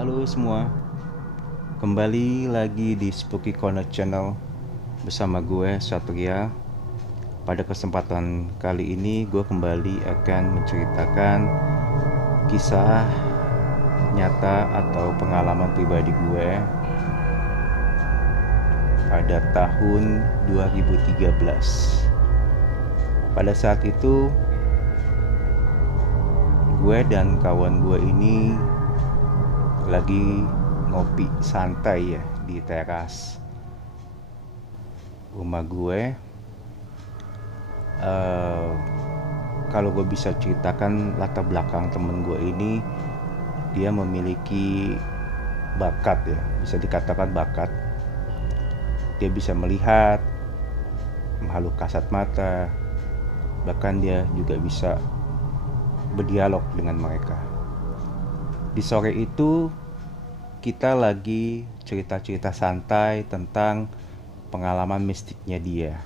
Halo semua, kembali lagi di Spooky Corner Channel bersama gue Satria. Pada kesempatan kali ini gue kembali akan menceritakan kisah nyata atau pengalaman pribadi gue pada tahun 2013. Pada saat itu gue dan kawan gue ini lagi ngopi santai ya di teras rumah gue. Kalau gue bisa ceritakan latar belakang temen gue ini, dia memiliki bakat ya, bisa dikatakan bakat. Dia bisa melihat makhluk kasat mata, bahkan dia juga bisa berdialog dengan mereka. Di sore itu kita lagi cerita-cerita santai tentang pengalaman mistiknya dia.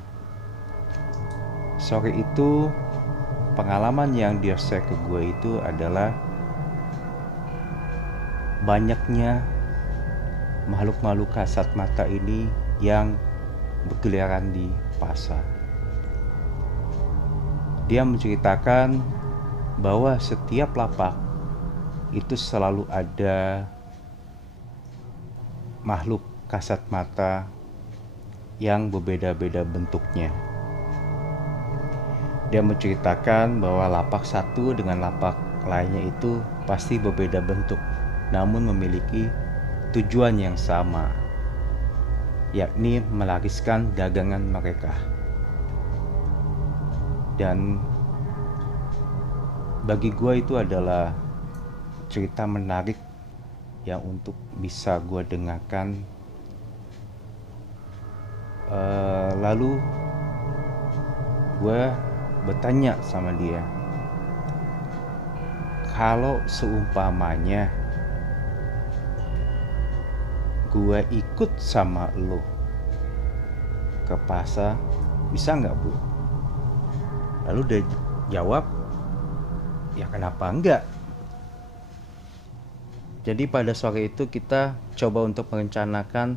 Sore itu pengalaman yang dia share ke gue itu adalah banyaknya makhluk-makhluk kasat mata ini yang berkeliaran di pasar. Dia menceritakan bahwa setiap lapak itu selalu ada makhluk kasat mata yang berbeda-beda bentuknya. Dia menceritakan bahwa lapak satu dengan lapak lainnya itu pasti berbeda bentuk, namun memiliki tujuan yang sama, yakni melariskan dagangan mereka. Dan bagi gue itu adalah cerita menarik yang untuk bisa gue dengarkan. Lalu gue bertanya sama dia, kalau seumpamanya gue ikut sama lo ke pasar, bisa nggak bu? Lalu dia jawab, ya kenapa enggak? Jadi pada sore itu kita coba untuk merencanakan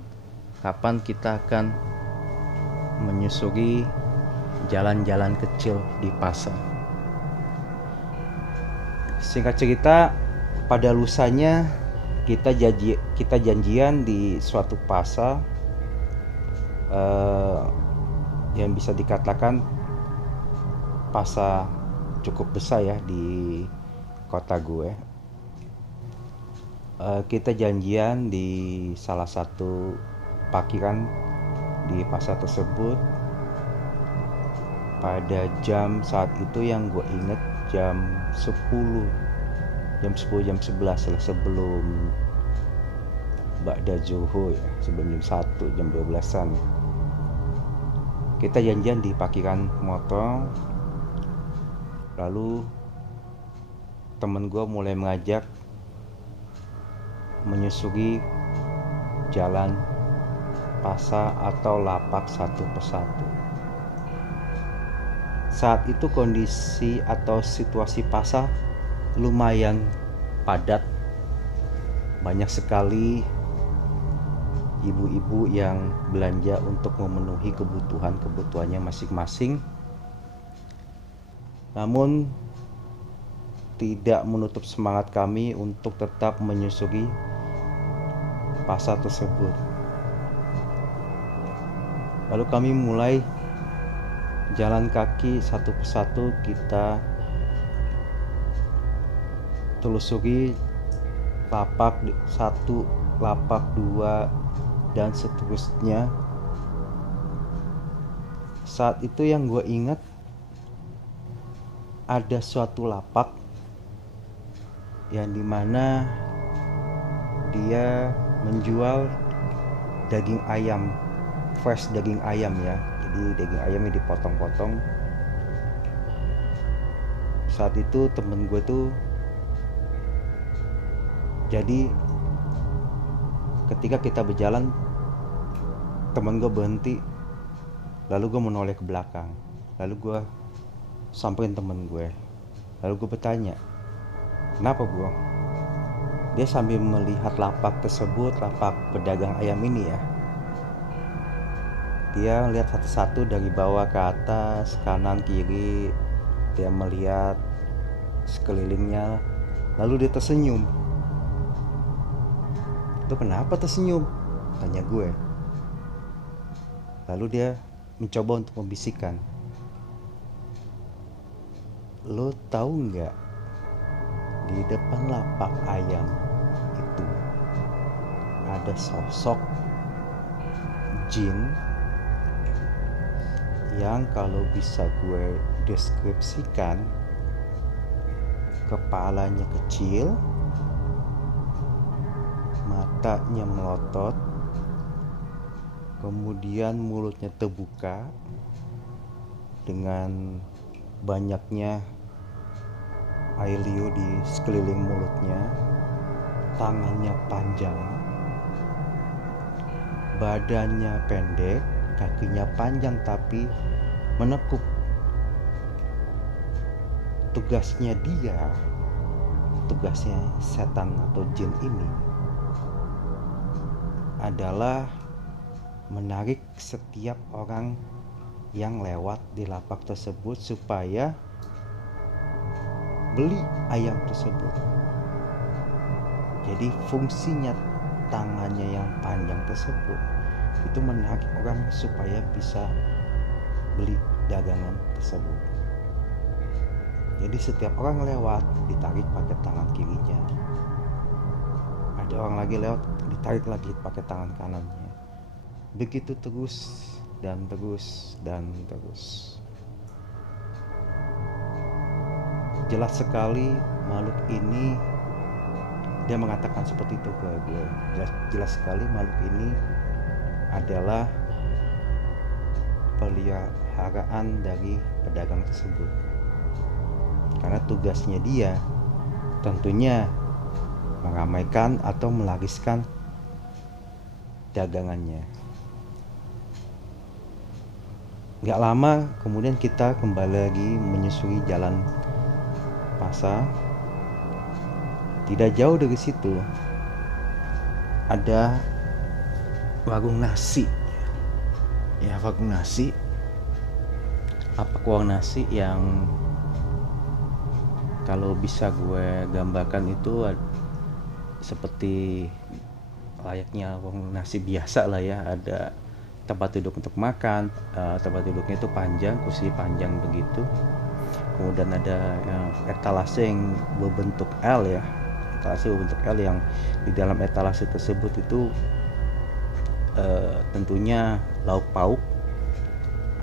kapan kita akan menyusuri jalan-jalan kecil di pasar. Singkat cerita, pada lusanya kita janjian di suatu pasar yang bisa dikatakan pasar cukup besar ya di kota gue. Kita janjian di salah satu parkiran di pasar tersebut pada jam saat itu yang gue inget jam 10, jam 11 sebelum ba'da zuhur ya, sebelum jam 1, jam 12-an. Kita janjian di parkiran motor. Lalu temen gue mulai mengajak menyusuri jalan pasar atau lapak satu persatu. Saat itu kondisi atau situasi pasar lumayan padat. Banyak sekali ibu-ibu yang belanja untuk memenuhi kebutuhannya masing-masing. Namun tidak menutup semangat kami untuk tetap menyusuri pasar tersebut. Lalu kami mulai jalan kaki satu persatu, kita telusuri lapak 1, lapak 2 dan seterusnya. Saat itu yang gue ingat ada suatu lapak yang dimana dia menjual daging ayam, fresh daging ayam ya. Jadi daging ayamnya dipotong-potong. Saat itu temen gue tuh, jadi ketika kita berjalan, temen gue berhenti. Lalu gue menoleh ke belakang. Lalu gue samperin temen gue. Lalu gue bertanya, kenapa bro? Dia sambil melihat lapak tersebut, lapak pedagang ayam ini ya. Dia lihat satu-satu dari bawah ke atas, kanan kiri. Dia melihat sekelilingnya, lalu dia tersenyum. "Lu kenapa tersenyum?" tanya gue. Lalu dia mencoba untuk membisikkan, "Lo tahu nggak, di depan lapak ayam itu ada sosok jin yang kalau bisa gue deskripsikan, kepalanya kecil, matanya melotot, kemudian mulutnya terbuka dengan banyaknya air liur di sekeliling mulutnya, tangannya panjang, badannya pendek, kakinya panjang tapi menekuk. Tugasnya setan atau jin ini adalah menarik setiap orang yang lewat di lapak tersebut supaya beli ayam tersebut. Jadi fungsinya tangannya yang panjang tersebut itu menarik orang supaya bisa beli dagangan tersebut. Jadi setiap orang lewat ditarik pakai tangan kirinya, ada orang lagi lewat ditarik lagi pakai tangan kanannya. Begitu terus dan terus dan terus. Jelas sekali makhluk ini, dia mengatakan seperti itu ke gue. Jelas sekali makhluk ini adalah peliharaan dari pedagang tersebut. Karena tugasnya dia tentunya meramaikan atau melariskan dagangannya. Gak lama kemudian kita kembali lagi menyusuri jalan pasar. Tidak jauh dari situ ada warung nasi. Ya, warung nasi. Apa warung nasi yang kalau bisa gue gambarkan itu seperti layaknya warung nasi biasa lah ya. Ada tempat duduk untuk makan, tempat duduknya itu panjang, kursi panjang begitu. Kemudian ada etalase yang berbentuk L ya, etalase berbentuk L yang di dalam etalase tersebut itu tentunya lauk pauk,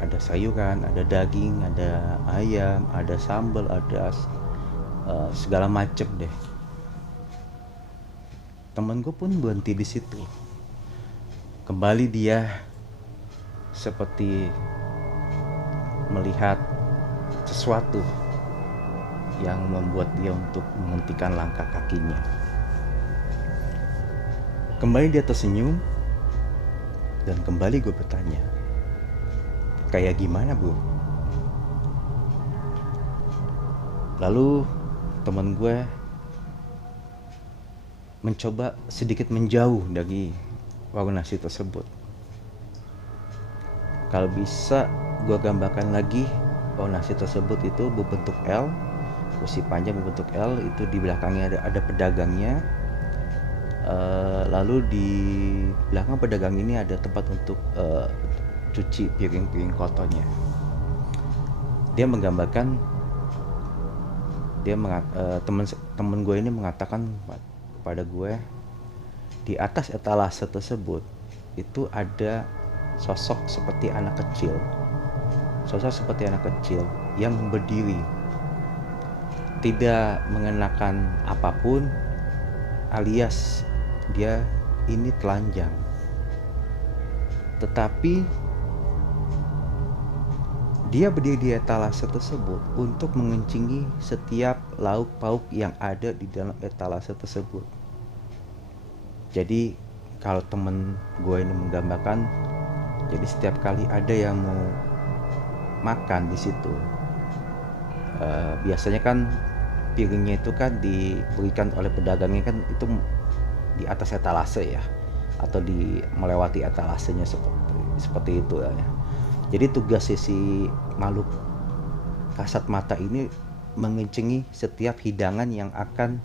ada sayuran, ada daging, ada ayam, ada sambal, ada segala macam deh. Temen gue pun berhenti di situ. Kembali dia seperti melihat sesuatu yang membuat dia untuk menghentikan langkah kakinya. Kembali dia tersenyum dan kembali gue bertanya, "Kayak gimana, bro?" Lalu teman gue mencoba sedikit menjauh dari warung nasi tersebut. Kalau bisa gue gambarkan lagi, warung nasi tersebut itu berbentuk L, kursi panjang berbentuk L, itu di belakangnya ada pedagangnya. Lalu di belakang pedagang ini ada tempat untuk cuci piring-piring kotornya. Dia menggambarkan, temen gue ini mengatakan kepada gue, di atas etalase tersebut itu ada sosok seperti anak kecil yang berdiri, tidak mengenakan apapun, alias dia ini telanjang, tetapi dia berdiri di etalase tersebut untuk mengencingi setiap lauk pauk yang ada di dalam etalase tersebut. Jadi kalau temen gue ini menggambarkan, jadi setiap kali ada yang mau makan di situ, biasanya kan piringnya itu kan diberikan oleh pedagangnya kan itu di atas etalase ya, atau melewati etalasenya seperti itu ya. Jadi tugas si makhluk kasat mata ini mengencengi setiap hidangan yang akan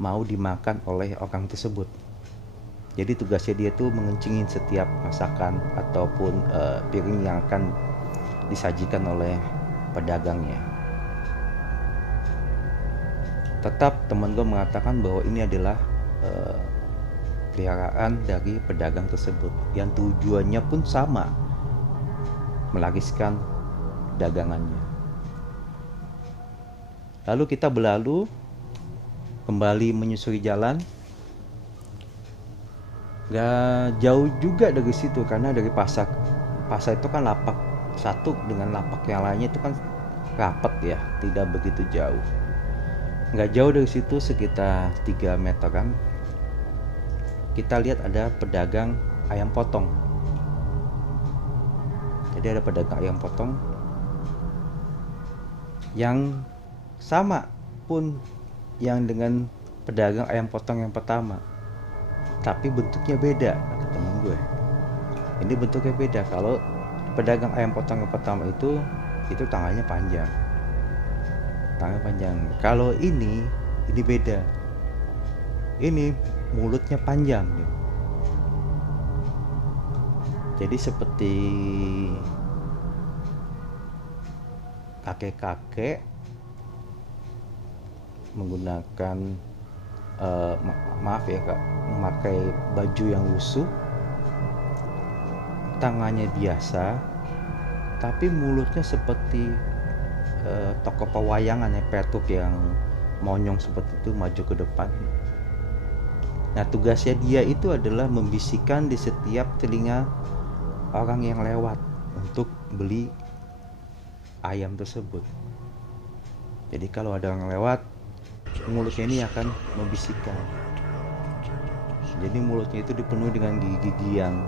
mau dimakan oleh orang tersebut. Jadi tugasnya dia tuh mengencingin setiap masakan ataupun piring yang akan disajikan oleh pedagangnya. Tetap teman gue mengatakan bahwa ini adalah peliharaan dari pedagang tersebut yang tujuannya pun sama, melariskan dagangannya. Lalu kita berlalu kembali menyusuri jalan. Gak jauh juga dari situ, karena dari pasar itu kan lapak satu dengan lapak yang lainnya itu kan rapat ya, tidak begitu jauh. Gak jauh dari situ sekitar 3 meteran, kita lihat ada pedagang ayam potong. Jadi ada pedagang ayam potong yang sama pun yang dengan pedagang ayam potong yang pertama, tapi bentuknya beda, kata temen gue. Ini bentuknya beda. Kalau pedagang ayam potong yang pertama itu tangannya panjang. Kalau ini beda. Ini mulutnya panjang. Jadi seperti kakek-kakek menggunakan maaf ya kak, memakai baju yang lusuh, tangannya biasa, tapi mulutnya seperti tokoh pewayangan ya, petuk yang monyong seperti itu maju ke depan. Nah tugasnya dia itu adalah membisikkan di setiap telinga orang yang lewat untuk beli ayam tersebut. Jadi kalau ada orang lewat, mulutnya ini akan membisikkan. Jadi mulutnya itu dipenuhi dengan gigi-gigi yang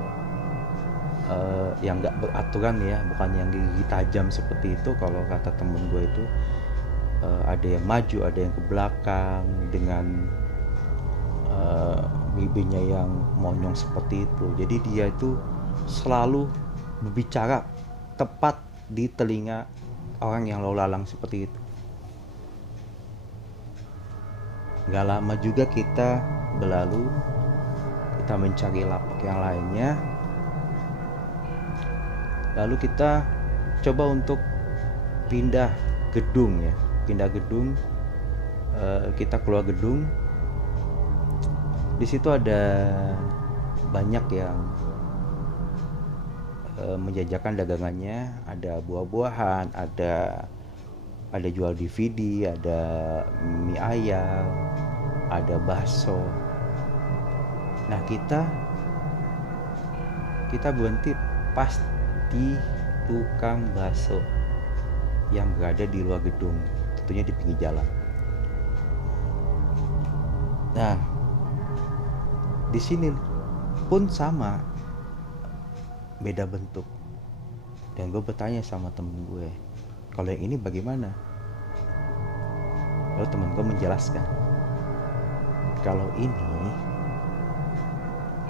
nggak beraturan ya, bukan yang gigi tajam seperti itu. Kalau kata temen gue itu ada yang maju, ada yang ke belakang dengan bibirnya yang monyong seperti itu. Jadi dia itu selalu berbicara tepat di telinga orang yang lalu lalang seperti itu. Gak lama juga kita berlalu, kita mencari lapak yang lainnya. Lalu kita coba untuk pindah gedung ya, kita keluar gedung. Di situ ada banyak yang menjajakan dagangannya, ada buah-buahan, ada jual DVD, ada mie ayam, ada bakso. Nah kita berhenti pas di tukang bakso yang berada di luar gedung, tentunya di pinggir jalan. Nah di sini pun sama, beda bentuk. Dan gue bertanya sama temen gue, kalau yang ini bagaimana? Lalu temen gue menjelaskan, kalau ini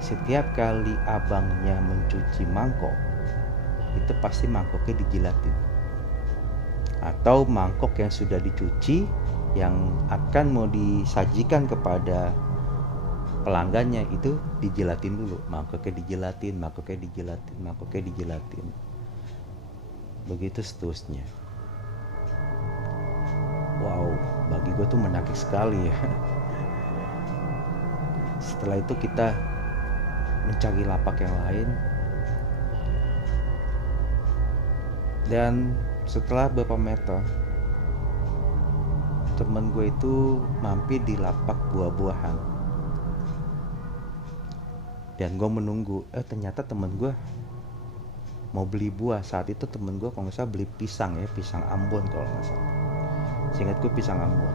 setiap kali abangnya mencuci mangkok, itu pasti mangkoknya dijilatin. Atau mangkok yang sudah dicuci, yang akan mau disajikan kepada pelanggannya, itu dijilatin dulu. Mangkoknya dijilatin. Begitu seterusnya. Wow, bagi gue tuh menarik sekali ya. Setelah itu kita mencari lapak yang lain. Dan setelah beberapa meter, temen gue itu mampir di lapak buah-buahan. Dan gue menunggu, ternyata temen gue mau beli buah. Saat itu temen gue kalau nggak salah beli pisang ya, pisang Ambon kalau nggak salah. Seingat gue pisang Ambon.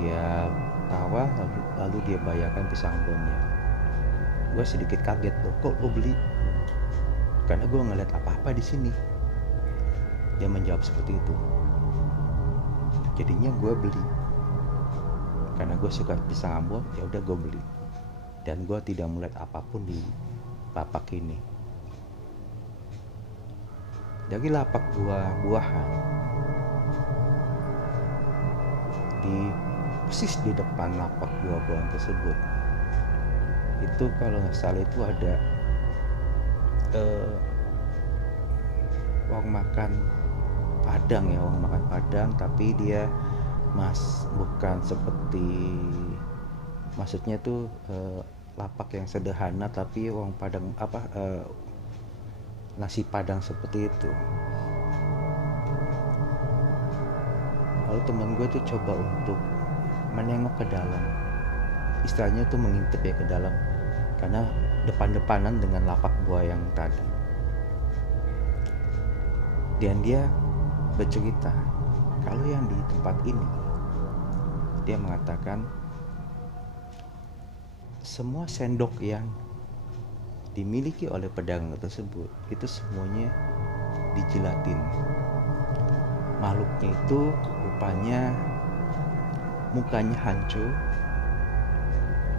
Dia tawa, lalu dia bayarkan pisang Ambonnya. Gue sedikit kaget, kok lo beli? Karena gue ngeliat apa-apa di sini. Dia menjawab seperti itu. Jadinya gue beli karena gue suka pisang Ambon, ya udah gue beli. Dan gue tidak melihat apapun di lapak ini. Dari lapak buah-buahan persis di depan lapak buah-buahan tersebut itu, kalau nggak salah itu ada warung makan Padang ya, warung makan Padang, tapi dia bukan seperti, maksudnya tuh lapak yang sederhana, tapi warung Padang nasi Padang seperti itu. Lalu teman gue tuh coba untuk menengok ke dalam, istilahnya tuh mengintip ya ke dalam, karena depan-depanan dengan lapak buah yang tadi. Dan dia bercerita kalau yang di tempat ini, dia mengatakan semua sendok yang dimiliki oleh pedagang tersebut itu semuanya dijilatin. Makhluknya itu rupanya mukanya hancur,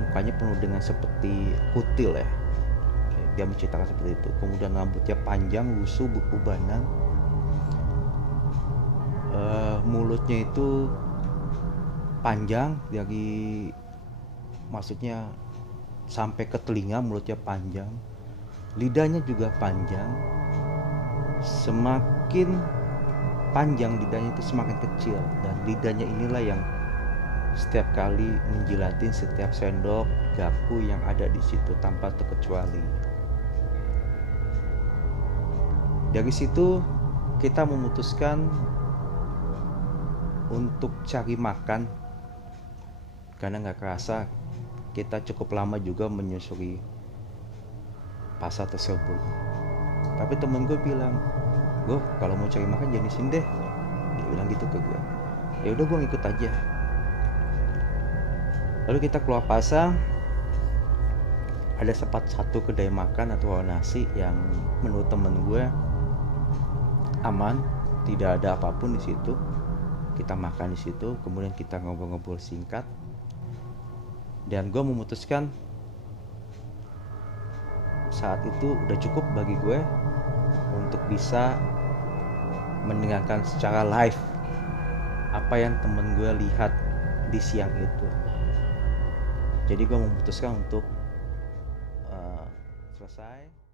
mukanya penuh dengan seperti kutil ya, dia menceritakan seperti itu. Kemudian rambutnya panjang, lusuh, berubanan, mulutnya itu panjang dari, maksudnya sampai ke telinga, mulutnya panjang, lidahnya juga panjang. Semakin panjang lidahnya itu semakin kecil, dan lidahnya inilah yang setiap kali menjilatin setiap sendok garpu yang ada di situ tanpa terkecuali. Dari situ kita memutuskan untuk cari makan, karena nggak kerasa kita cukup lama juga menyusuri pasar tersebut. Tapi temen gue bilang, gue kalau mau cari makan jangan di sini deh, dia bilang gitu ke gue. Ya udah, gue ngikut aja. Lalu kita keluar pasar, ada satu kedai makan atau nasi yang menurut temen gue aman, tidak ada apapun di situ. Kita makan di situ, kemudian kita ngobrol-ngobrol singkat, dan gue memutuskan saat itu udah cukup bagi gue untuk bisa mendengarkan secara live apa yang temen gue lihat di siang itu. Jadi gue memutuskan untuk selesai